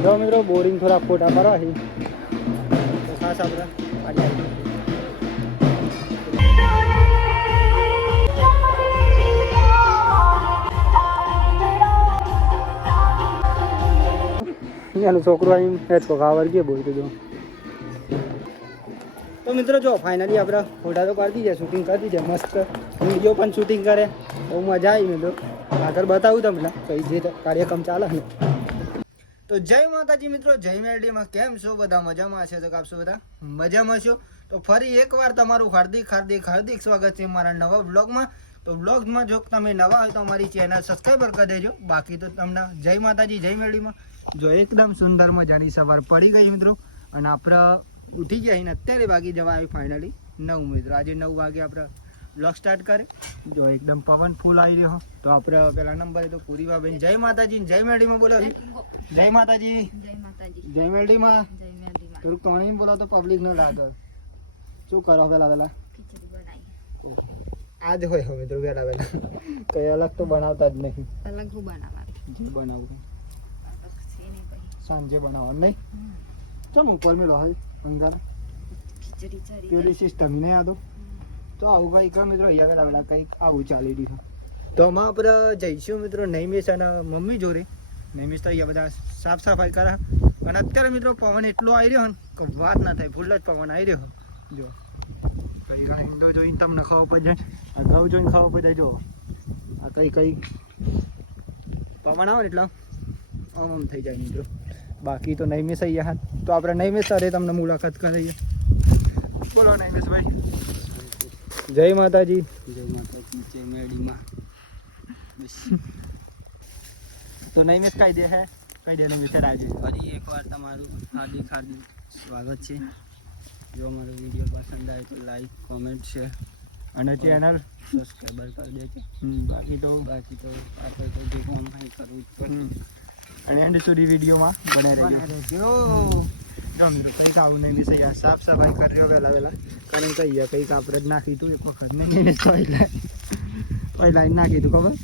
જો મિત્રો બોરિંગ થોડા ફોટા પાડવા છે તો ખાસ આપણે પાડી આવી અહીંયાનું છોકરું અહીં હેચકો ખાવા ગયો બોલ તો જો તો મિત્રો જો ફાઇનલી આપણે ફોટા તો પાડી દીધા શૂટિંગ કરી દીધા મસ્ત વિડીયો પણ શૂટિંગ કરે બહુ મજા આવી મિત્રો આગળ બતાવું તમને કઈ જે કાર્યક્રમ ચાલે ને તો જય માતાજી મિત્રો જય મેરડીમાં કેમ છો બધા મજામાં હશે તો આપશો બધા મજામાં છો તો ફરી એકવાર તમારું હાર્દિક સ્વાગત છે મારા નવા બ્લોગમાં તો બ્લોગમાં જો તમે નવા હોય તો અમારી ચેનલ સબસ્ક્રાઈબર કરી દેજો બાકી તો તમને જય માતાજી જય મેરડીમાં જો એકદમ સુંદર મજાની સવાર પડી ગઈ મિત્રો અને આપણે ઉઠી ગયા ને અત્યારે વાગી જવા આવી ફાઇનલી 9 મિત્રો આજે 9 વાગે આપણે બ્લોગ સ્ટાર્ટ કરે જો એકદમ પવન ફૂલ આવી રહ્યો તો આપણે પેલા નંબરે તો પૂરી બેન જય માતાજી જય મેરડીમાં બોલાવી જય માતાજી જય મેરડીમાં થોડુંક તોણી બોલો તો પબ્લિક ન લાગે શું કરો પેલા આજ હોય હવે મિત્રો પેલા કઈ અલગ તો બનાવતા જ નહીં અલગ હું બનાવવાનું જે બનાવું સાંજે બનાવવાનું નહીં ચમ ઉપર મેલો હોય અંગાર પેલી સિસ્ટમ નહીં આદો તો આવું કંઈક મિત્રો અહીંયા પેલા કંઈક આવું ચાલી રહ્યું તો આમાં આપણે જઈશું મિત્રો નૈમિષ અને મમ્મી જોડે નૈમિષ તો અહીંયા બધા સાફ સફાઈ કરે અને અત્યારે મિત્રો પવન એટલો આવી રહ્યો ને કે વાત ના થાય ફૂલ જ પવન આવી રહ્યો જો કઈ ઈંડો જોઈને તમને ખાવા પડી જાય આ ઘઉં જોઈને ખાવા પડી જાય જો આ કઈ પવન આવે ને એટલે આમ થઈ જાય મિત્રો બાકી તો નૈમિષ અહીંયા તો આપણે નૈમિષ સાથે તમને મુલાકાત કરીએ બોલો નૈમિષ ભાઈ જય માતાજી જય મેરડીમાં તો નૈમિષ કઈ દે નૈમિષ આજે ફરી એકવાર તમારું હાર્દિક સ્વાગત છે જો અમારો વિડીયો પસંદ આવે તો લાઈક કોમેન્ટ શેર અને ચેનલ સબસ્ક્રાઈબર કરી દેજો બાકી તો આપણે તો જે કામ હોય કરવું જ પડે અને એન્ડ સુધી વિડીયોમાં બનાવી રહેજો કંઈક આવું નહીં મિસ અહીંયા સાફ સફાઈ કરી રહ્યો વહેલા કારણ કે અહીંયા કંઈક આપણે જ નાખી તું એક વખત નહીં મિસ પહેલા નાખી તું ખબર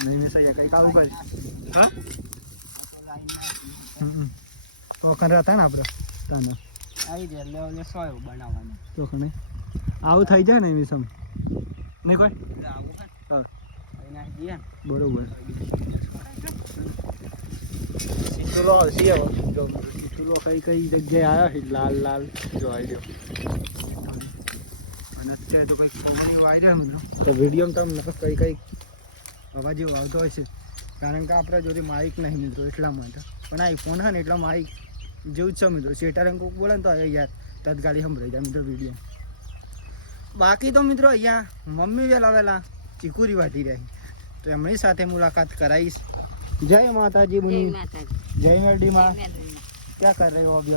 નહીં મિસ અહીંયા કંઈક આવું કરી હા વખત હતા ને આપણે તને આવી જાય એટલે સોય બનાવવાનું તો નહીં આવું થઈ જાય ને મિસ નહીં કોઈ આવું હા બરોબર ચૂલો આવશે હવે જો ચૂલો કઈ જગ્યાએ આવ્યા છે લાલ જો આવી રહ્યો અને અત્યારે તો કંઈક કોમની આવી રહ્યો મિત્રો તો વિડીયોમાં તમને કઈ અવાજ જેવો આવતો હોય છે કારણ કે આપણા જોડે માઇક નહીં મિત્રો એટલા માટે પણ આ ફોન હા ને એટલા માઇક જેવું જ છે મિત્રો સેટર એમ કોઈક બોલે ને તો યાર તત્કાલી સંભળાઈ જાય મિત્રો વિડીયો બાકી તો મિત્રો અહીંયા મમ્મી વહેલા ચીકુરી વાટી રહી તો એમની સાથે મુલાકાત કરાવીશ જય માતાજી મુનિ જય મેરડી માં क्या कर रहे हो अभी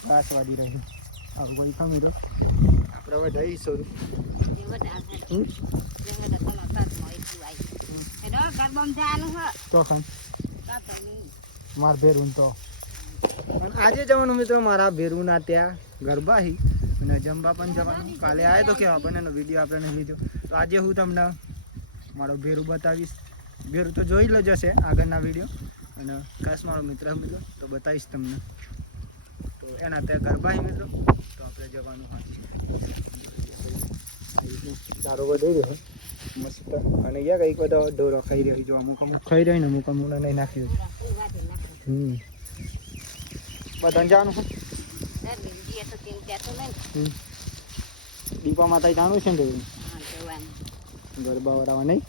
घास वाड़ी रहे अब कोई था मेरो આપણે હવે જઈશું તો ખાન માર ભેરું તો આજે જવાનું મિત્રો મારા ભેરુના ત્યાં ગરબાહી અને જમવા પણ જવાનું કાલે આવ્યો તો કેવા પણ એનો વિડીયો આપણે લીધો તો આજે હું તમને મારો ભેરું બતાવીશ ભેરું તો જોઈ લો જશે આગળના વિડીયો અને ખાસ મારો મિત્ર તો બતાવીશ તમને તો એના ત્યાં ગરબા મિત્રો તો આપણે જવાનું સારો બધો રહ્યો મસ્ત અને અહીંયા કંઈક બધો ઢોરો ખાઈ રહ્યો જો અમુક ખાઈ રહ્યો ને અમુક નહીં નાખ્યું બધાને જવાનું દીપા માતા જાણું છે ને ગરબા વરાવા નહીં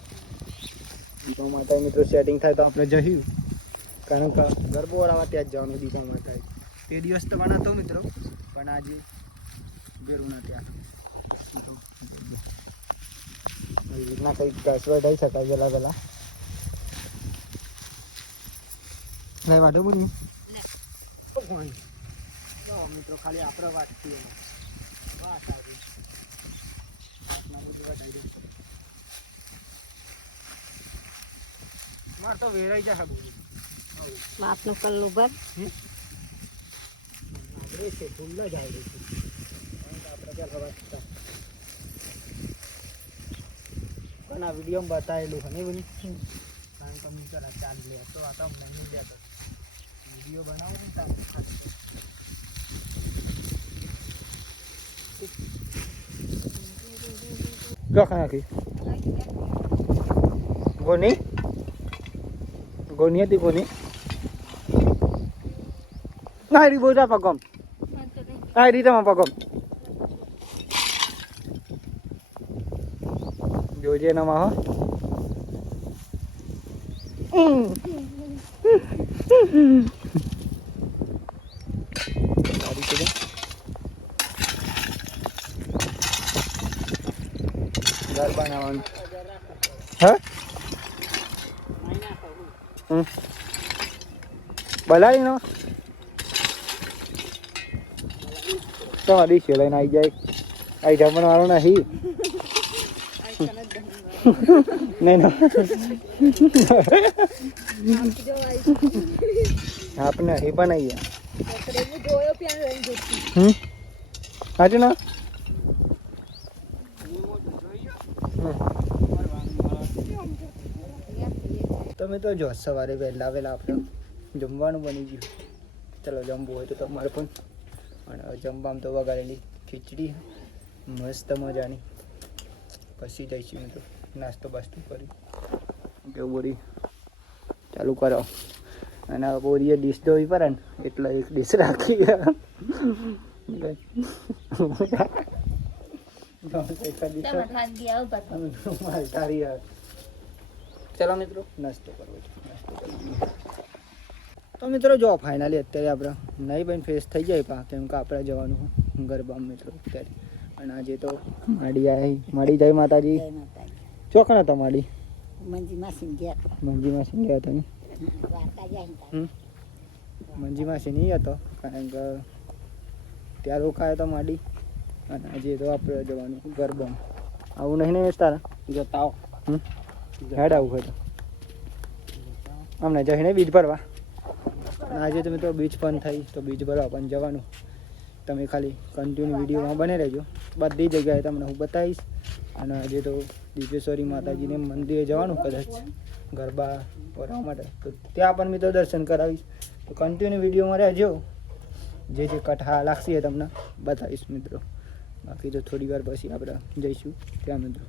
દીપા માતા મિત્રો સેટિંગ થાય તો આપણે જઈશું કારણ કે ગરબો વરાવા ત્યાં જ જવાનું દીપા માતા તે દિવસ તો બનાવતો મિત્રો પણ આજે ભેરુના ત્યાં રીતના કંઈક ઘાસવા થઈ શકાય પેલા નહીં વાંધો બોલ્યું મિત્રો ખાલી આપણે વાત છીએ વાત આવી મારે તો વેરાઈ જાય બોલું આપનો કલ્લું ભર છે ફૂલ જ આવી છે આપણે ક્યાં ખબર પણ આ વિડીયોમાં બતાવેલું છે નહીં બોલી કારણ કે મમ્મી પેલા ચાલ લે તો આ તો અમને નહીં લેતો વિડીયો બનાવું ને તારે ખાતો ક્યાં નાખી ગોની ગોની હતી ગોની ના રી બોજા પગમ આ રીતે માં પગમ જોજે નમા હો ઘર બનાવવાનું હે બલાડી નો તમારી ડીશ લઈને આવી જાય આવી જમણ વાળો નહીં નહીં ના આપણે એ બનાવીએ હાજુ ના તમે તો જો સવારે વહેલા આપણે જમવાનું બની ગયું ચલો જમવું હોય તો તમારે પણ અને જમવામાં તો વઘારેલી ખીચડી મસ્ત મજાની પછી જઈશું મિત્રો નાસ્તો બાસ્તો કરી કેવું બોરી ચાલુ કરો અને બોરીએ ડીશ ધોવી પડે ને એટલે એક ડીશ રાખી ચલો મિત્રો નાસ્તો કરવો તો મિત્રો જો ફાઇનલી અત્યારે આપણે નહીં બહેન ફ્રેશ થઈ જાય પા કેમ કે આપણે જવાનું ગરબા મિત્રો અત્યારે અને આજે તો માડી આવી માડી જય માતાજી ચોકણ હતા માડી મંજી માસી ગયા હતા મંજી માસી નહીં હતો કારણ કે ત્યાં રોકાયો તો માડી અને આજે તો આપણે જવાનું ગરબામાં આવું નહીં ને તારા જતા આવો હેડ આવું હોય તો અમને જઈને બીજ ભરવા આજે તો મિત્રો બીચ પણ થઈ તો બીચ ભરવા પણ જવાનું તમે ખાલી કન્ટિન્યુ વિડીયોમાં બને રહેજો બધી જગ્યાએ તમને હું બતાવીશ અને આજે તો દીપેશ્વરી માતાજીને મંદિરે જવાનું કદાચ ગરબા ભરવા માટે તો ત્યાં પણ મિત્રો દર્શન કરાવીશ તો કન્ટિન્યુ વિડીયોમાં રહેજો જે કઠા લાગશે એ તમને બતાવીશ મિત્રો બાકી તો થોડી વાર પછી આપણે જઈશું ત્યાં મિત્રો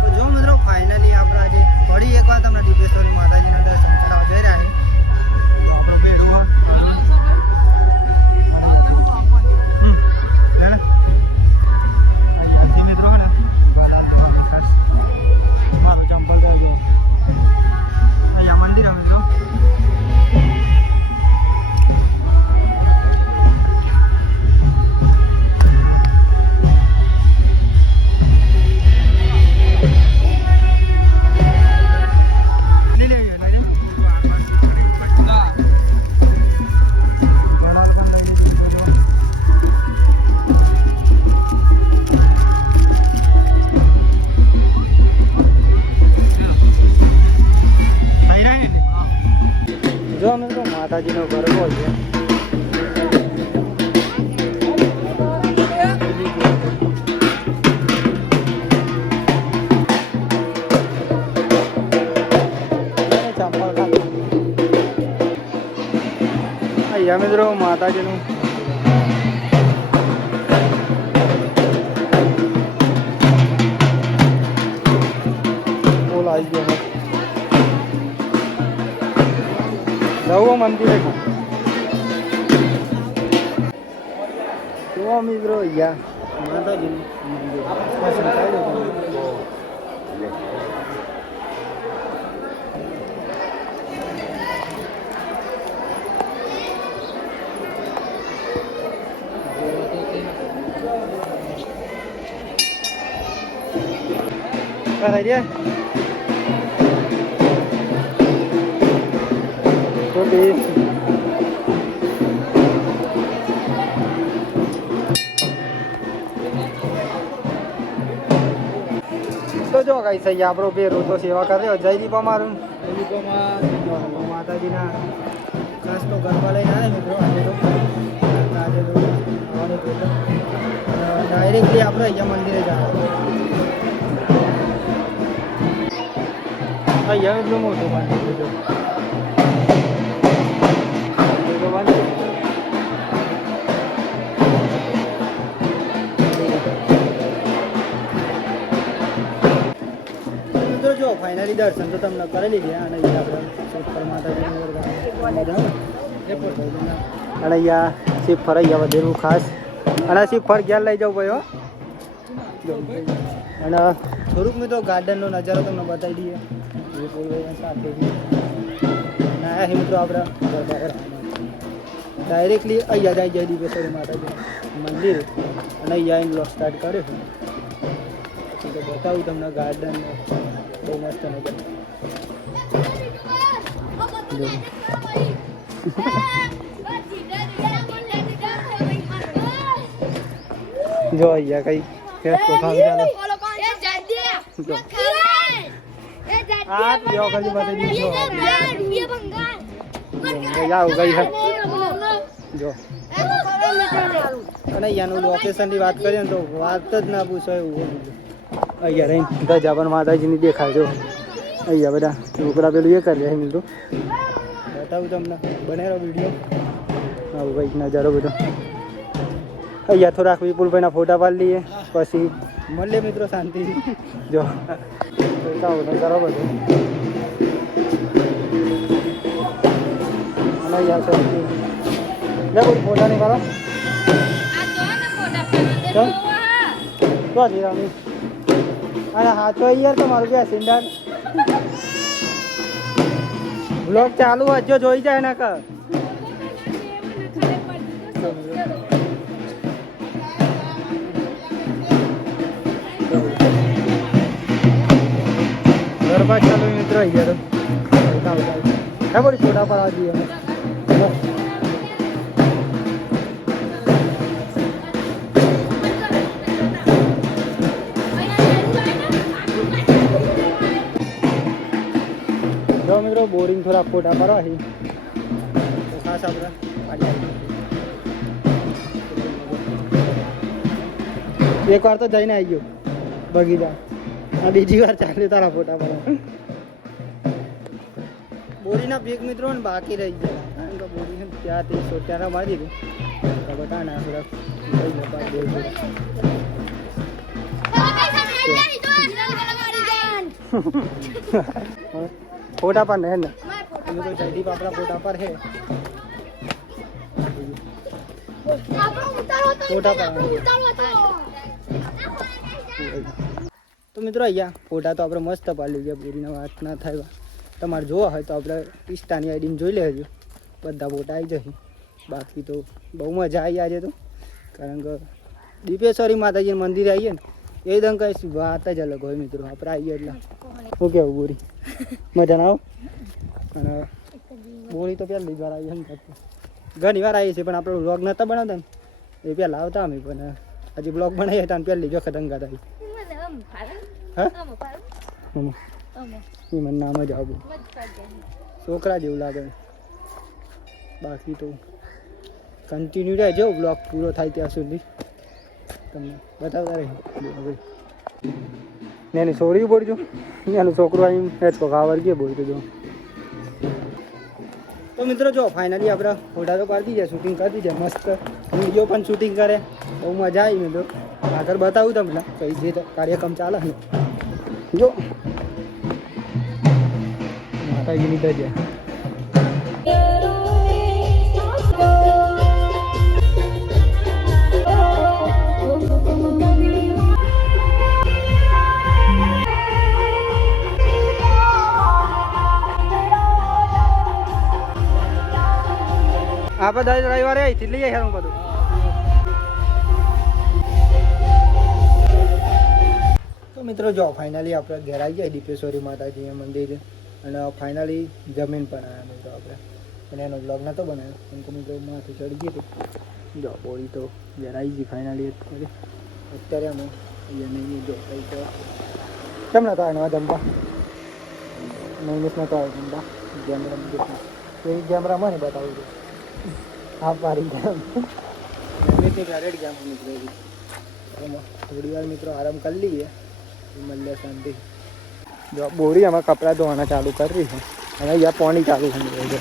તો જો મિત્રો ફાઇનલી આપણે આજે ફરી એકવાર તમને દીપેશ્વરી માતાજીના દર્શન કરાવવા જઈ રહ્યા છે આપણું ભેડું મિત્રો ને મારું ચંપલ તો જો અહીંયા મંદિર મિત્રો જો અમે તો માતાજીનો ગરબો છે અહીંયા મિત્રો માતાજીનું બોલ આવી ગયો જવું મંદિરે જુઓ મિત્રો અહીંયા માતાજીનું મંદિર દર્શન કરી લો તમે થઈ ગયા તો જો કઈ થઈ આપણો બેરો તો સેવા કર્યો જય દીપા મારું માતાજીના ખાસ તો ગરબા લઈને આવે મિત્રો આજે તો જવાનું હતું ડાયરેક્ટલી આપણે અહીંયા મંદિરે જવાનું. અહીંયા એટલું મોટું મંદિર છે. મિત્રો જો ફાઇનલી દર્શન તો તમને કરેલી ગયા અને અહીંયા આપણે શિવફર માતાજીનું અને અહીંયા શિવફર અહીંયા વધેલું ખાસ અને શિવફર ઘેર લઈ જવું ભાઈ હો. અને થોડુંક મિત્રો ગાર્ડનનો નજારો તમને બતાવી દઈએ સાથે ના મિત્રો આપણે ડાયરેક્ટલી અહીંયા જાય જય દીપેશ્વરી માતાજી મંદિર અને અહીંયા એમ બ્લોગ સ્ટાર્ટ કર્યો છે. પછી તો બતાવું તમને ગાર્ડન બહુ મસ્ત નજારો. જો અહીંયા કઈ જો અને અહીંયાનું લોકેશનની વાત કરીએ ને તો વાત જ ના પૂછો એવું. અહીંયા રહી ધજા પણ માતાજીની દેખાય જો. અહીંયા બધા છોકરા પેલું એ કરી રહ્યા મિલતું બતાવું તમને બનેલો વિડીયો. આવું કંઈક નજારો બધો. અહીંયા થોડાક વિપુલભાઈના ફોટા પાડી લઈએ પછી મળીએ મિત્રો શાંતિ. જો નજારો બધો અને અહીંયા કોઈ ફોટા નહીં મારો રામી અને હા તો યાર તમારું બે સિંડાર બ્લોગ ચાલુ હજો જોઈ જાય ના કર. ગરબા ચાલુ મિત્રો અહીંયા તો બોલી ફોટા પાડવા દઈએ. જો મિત્રો બોરિંગ થોડા ફોટા પાડવા છે તો ખાસ આપણે એક વાર તો જઈને આવી ગયો બગીચા. આ બીજી વાર ચાલ્યું તારા ફોટા પાડવા. બોરીના ભેગ મિત્રો ને બાકી રહી ગયા કારણ કે બોરી ત્યાં તે સોટ્યાના મારી દીધું બટા ના થોડા ફોટા પર ને તો જયદીપ આપણા ફોટા પર હે ફોટા પર. તો મિત્રો અહીંયા ફોટા તો આપણે મસ્ત પાડી લીધા. પૂરીને વાત ના થાય તમારે જોવા હોય તો આપણે ઇન્સ્ટાની આઈડીમાં જોઈ લેજો બધા ફોટા આવી જશે. બાકી તો બહુ મજા આવી આજે તો કારણ કે દીપેશ્વરી માતાજી મંદિરે આવીએ ને એકદમ કઈ વાત જ અલગ હોય મિત્રો. આપણે આવીએ એટલે શું કહેવું બોરી મજા ના આવો. અને બોરી તો પહેલી વાર આવી ને ઘણી વાર આવીએ છીએ પણ આપણે વ્લોગ નહોતા બનાવતા ને એ પહેલાં આવતા અમે પણ હજી બ્લોગ બનાવીએ હતા ને પહેલી વખત અંગાત આવી. હા એ મને નામ જ આવું છોકરા જેવું લાગે. બાકી તો કન્ટિન્યુ રહેજો બ્લોગ પૂરો થાય ત્યાં સુધી તમને બતાવતા રહી. ને એની છોકરી બોલજો એનું છોકરું આવીને જ ખાવા ગયો બોલતો જો. તો મિત્રો જો ફાઇનલી આપણે ફોટા તો પાડી દીધા શૂટિંગ કરી દીધા મસ્ત. વિડીયો પણ શૂટિંગ કરે બહુ મજા આવી મિત્રો. આગળ બતાવું તમને કઈ જે કાર્યક્રમ ચાલે ને જો માતાજીની ધજા. આપણે દર રવિવારે અહીંથી લઈ જાય બધું. તો મિત્રો જો ફાઇનલી આપણે ઘેર આવી જાય દીપેશ્વરી માતાજી મંદિર અને ફાઇનલી જમીન પણ આવ્યા મિત્રો આપણે. અને એનો બ્લોગ નહોતો બનાવ્યો કેમ કે મિત્રો માથું ચડી ગયું હતું. જો બોડી તો ઘેર આવી ગઈ ફાઇનલી અત્યારે અમે અહીંયા નહીં જો કંઈક કેમ નતો આવ્યો જમવા મહિનેશ નતો આવ્યો જમવા કેમેરા એ કેમેરામાં ને બતાવું છું. હા પારી ગયા રોહિતની ફેવરેટ ગેમ મિત્રો થોડી વાર મિત્રો આરામ કરી લઈએ મળીએ શાંતિ. જો બોરી આમાં કપડાં ધોવાના ચાલુ કરી છે અને અહીંયા પાણી ચાલુ છે મિત્રો.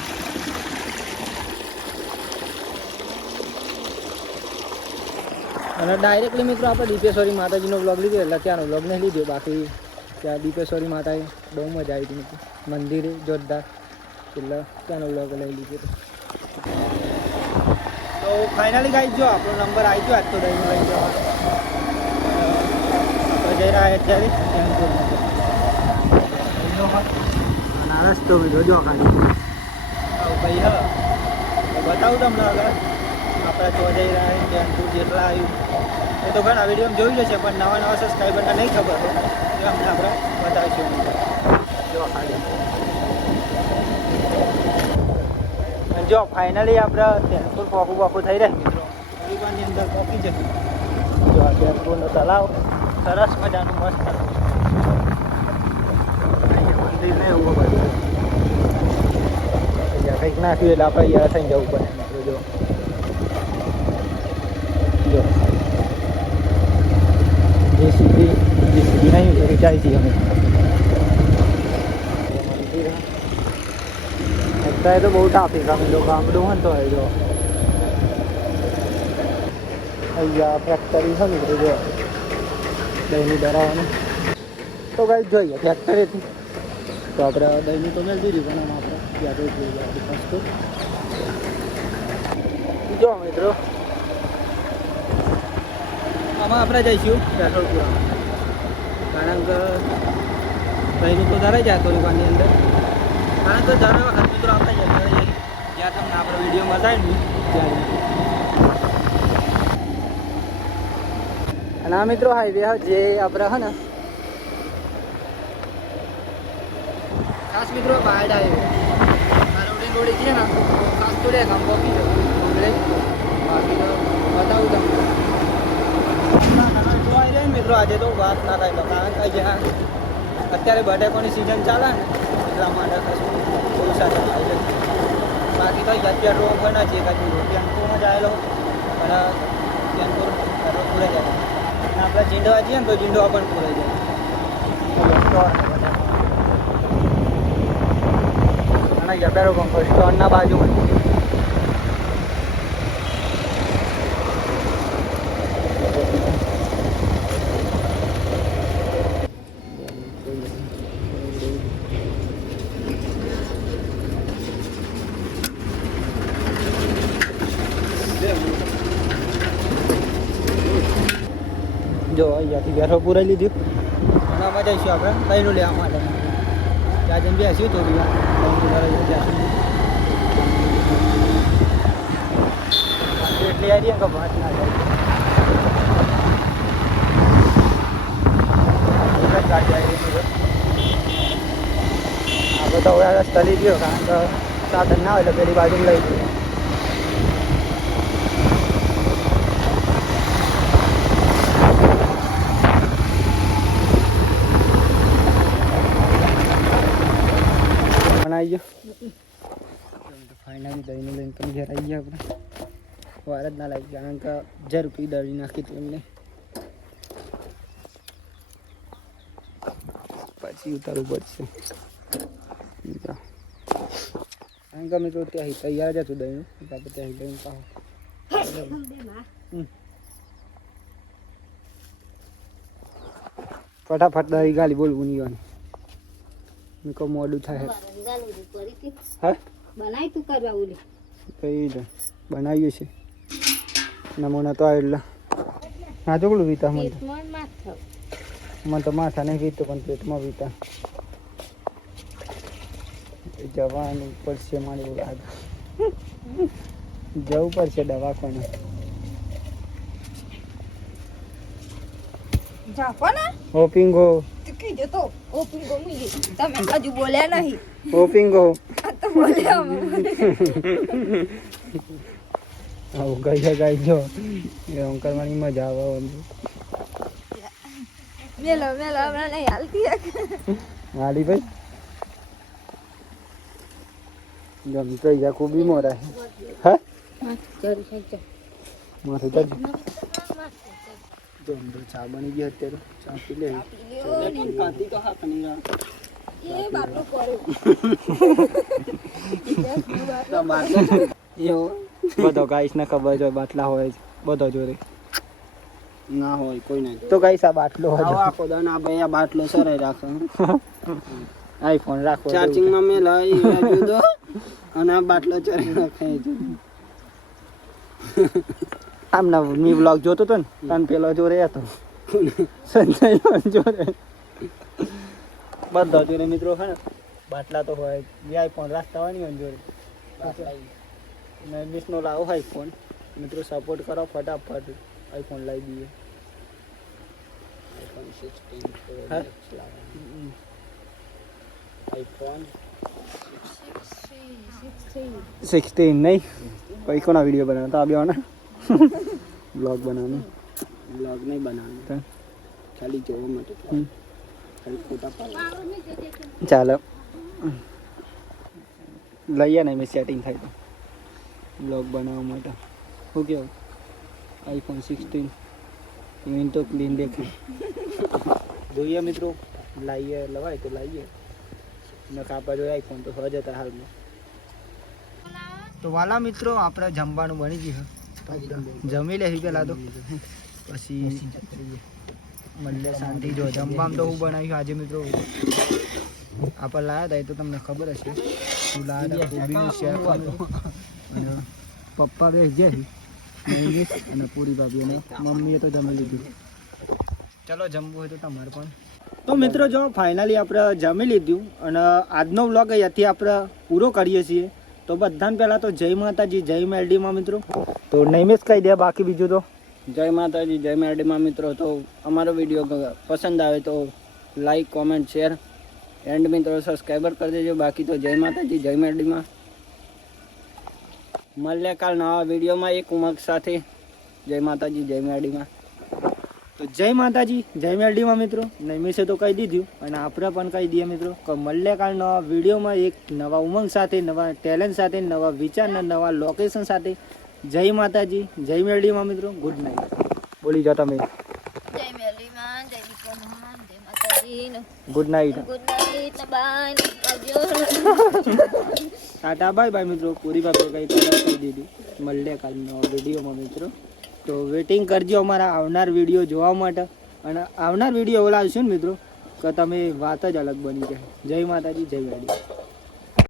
અને ડાયરેક્ટલી મિત્રો આપણે દીપેશ્વરી માતાજીનો બ્લોગ લીધો એટલે ત્યાંનો બ્લોગ નહીં લીધો. બાકી ત્યાં દીપેશ્વરી માતાએ બહુ મજા આવી હતી મિત્રો. મંદિરે જોરદાર એટલે ત્યાંનો બ્લોગ લઈ લીધો. તો ફાઇનલી ગાઈ જો આપણો નંબર આવી ગયો આજ તો દહીં લઈ જવા આપણે જઈ રહ્યા અત્યારે નારસ તો વિડીયો જો ખાલી ભાઈ હા બતાવું તમને આગળ આપણે જો જઈ રહ્યા ચેનપુર જેટલા આવ્યું એ તો ઘણા વિડીયો જોઈ જશે પણ નવા નવા સબસ્ક્રાઈબરને નહીં ખબર હોય એ અમને આપણે બતાવીશું જો ખાલી. જો ફાઇનલી આપણે ચેનપુર પોકું થઈ રહ્યા મિત્રો. હરિવાનની અંદર પોકી જશે. જો આ ચેનપુરનો તલાવ સરસ મજાનું મસ્ત મંદિર ને એવું બધું કંઈક નાખ્યું એટલે આપણે યાર થઈ જવું પડે મિત્રો. જો જેસીબી નહીં તો જાય છીએ અમે મંદિર. અત્યારે તો બહુ ટ્રાફિક અમે જો ગામડું હોય ને તો હોય જો અહીંયા ફેક્ટરી છે મિત્રો. જો દહીંની ડરાવવાનું તો કઈ જોઈએ ફેક્ટરીથી તો આપણે દહીંની તો મેળ દીધી પણ આમાં આપણે ત્યાં તો જોઈએ આપણી વસ્તુ. જો મિત્રો આમાં આપણે જઈશું પેટ્રોલ પુરાવા કારણ કે દહીંનું તો ધરાઈ જાય થોડીવારની અંદર કારણ કે દર વખત મિત્રો આપણે જતા રહીએ જ્યાં તમને આપણે વિડીયો બતાવીને ત્યારે. અને આ મિત્રો હાઈવે જે આપણે હે ને ખાસ મિત્રો બાયડ હાઈવે રોડી રોડી છે ને ખાસ તો દેખ આમ કોપી દો બાકી તો બતાવું તમને જોવાય રહે મિત્રો. આજે તો વાત ના થાય તો કારણ કે જ્યાં અત્યારે બટાકાની સિઝન ચાલે ને એટલા માટે કશું બહુ સારા થાય છે. બાકી તો અત્યારે રોગ બના છે કાંઈ ચેનપુરમાં જ આવેલો અને ચેનપુર પૂરે જાય અને આપણે જીંડવા જઈએ ને તો જીંડવા પણ પૂરાઈ જાય. અને પેટ્રોલ પંપ સ્ટોરના બાજુમાં જો અહીંયાથી બેઠો પૂરાઈ લીધું અને આમાં જઈશું આપણે કઈનું લેવા માટે ત્યાં જઈને બેસ્યું થોડી વાર એટલી આવી કે વાત ના જાય. આપણે તો હવે રસ્તા લઈ ગયો કારણ કે સાધન ના હોય એટલે પેલી બાજુ લઈ ગયો. આવી ગયો ફાઇનલી દહીંને લઈને પણ ઘેર આવી ગયા આપણે. વાર જ ના લાગી કારણ કે 1000 રૂપિયા દળી નાખી હતી એમને પછી ઉતારવું પડશે કારણ કે મિત્રો ત્યાં તૈયાર જ હતું દહીંનું આપણે ત્યાં દહીં પાવ ફટાફટ દહીં ગાલી બોલવું નહીં મેં કહું મોડું થાય. હા બનાવી તું કરવા ઓલી કઈ બનાવ્યું છે નમૂના તો એટલે હા ચોકલું વીતા મને તો માથા નહીં વીતું પણ પેટમાં વીતા જવાનું પડશે મારે એવું લાગે. જવું પડશે દવાખાને. ઓપિંગો તમે હજુ બોલ્યા નહીં. ઓપિંગો તો બોલ્યા આવું ગાઈ જો એ કરવાની મજા આવે. મેલો મેલો હમણાં નહીં હાલતી હાલી ભાઈ જમ તો જા ખૂબ બીમાર હે હા માથે જજો જો અંદર ચા બની ગઈ અત્યારે ચા પી લે કાંતી તો હા પનીર એ બાટલો પડ્યો એવો બધો ગાઈસ ને ખબર હોય બાટલા હોય જ બધો જોડે ના હોય કોઈ નહીં તો ગાઈસ આ બાટલો હોય આખો દાન આ ભાઈ આ બાટલો સરાઈ રાખો આઈફોન રાખો ચાર્જિંગ માં મે લઈ જુદો અને આ બાટલો ચરાઈ રાખે છે આમ ના મી વ્લોગ જોતો તો ને તન પેલો જોરે હતો સંજય જોરે બધા જોડે મિત્રો છે ને બાટલા તો હોય જે આઈફોન રાખતા હોય ને જોડે ને મિસનો લાવો આઈફોન મિત્રો સપોર્ટ કરો ફટાફટ આઈફોન લાવી દઈએ આઈફોન 16 આઈફોન 16 નહીં કઈ કોના વિડીયો બનાવતા આ બેવાના બ્લોગ બનાવવાનો બ્લોગ નહીં બનાવવાનો ખાલી જોવા માટે ખાલી ફોટા પાડવા ચાલો લઈએ ને મેં સેટિંગ થાય તો બ્લોગ બનાવવા માટે શું કેવું આઈફોન 16 ઇવન તો ક્લીન દેખાય જોઈએ મિત્રો લાવીએ લવાય તો લાવીએ ને કાપા જોઈએ આઈફોન તો હજ હતા હાલમાં તો વાલા મિત્રો આપણે જમવાનું બની ગયું જમી લે પેલા તો પછી મળે શાંતિ જો જમવામાં તો હું બનાવ્યું આજે મિત્રો આપણે લાવ્યા હતા એ તો તમને ખબર હશે હું લાવ્યા હતા કોબીનું શેક અને પપ્પા બે જે અને પૂરી ભાભી અને મમ્મીએ તો જમી લીધું ચલો જમવું હોય તો તમારે પણ તો મિત્રો જો ફાઇનલી આપણે જમી લીધું અને આજનો વ્લોગ અહીંયાથી આપણે પૂરો કરીએ છીએ તો બધાને પહેલાં તો જય માતાજી જય મેરડીમાં મિત્રો તો નહીં કહી દે બાકી બીજું તો જય માતાજી જય મેરડીમાં મિત્રો તો અમારો વિડીયો પસંદ આવે તો લાઈક કોમેન્ટ શેર એન્ડ મિત્રો સબસ્ક્રાઈબર કરી દેજો બાકી તો જય માતાજી જય મેરડીમાં મળ્યા કાલ નવા વિડીયોમાં એક ઉમંગ સાથે જય માતાજી જય મેરડીમાં તો જય માતાજી જય મેરડીમાં મિત્રો નૈમિષે તો કહી દીધું અને આપણે પણ કહી દઈએ મિત્રો કે મળ્યા કાલ નવા વિડીયોમાં એક નવા ઉમંગ સાથે નવા ટેલેન્ટ સાથે નવા વિચારના નવા લોકેશન સાથે જય માતાજી જય મેરડીમાં મિત્રો ગુડ નાઇટ બોલી જાઓ તમે જય મેરડીમાં જય વિક્રમમાં જય માતાજી good night bye Tata bye bye મિત્રો પૂરી બાબતે કંઈ કહી દીધું મળ્યા કાલ નવા વિડીયોમાં મિત્રો તો વેટિંગ કરજો અમારા આવનાર વિડીયો જોવા માટે અને આવનાર વિડીયો એવો લાવશું ને મિત્રો કે તમે વાત જ અલગ બની જાય જય માતાજી જય મેરડી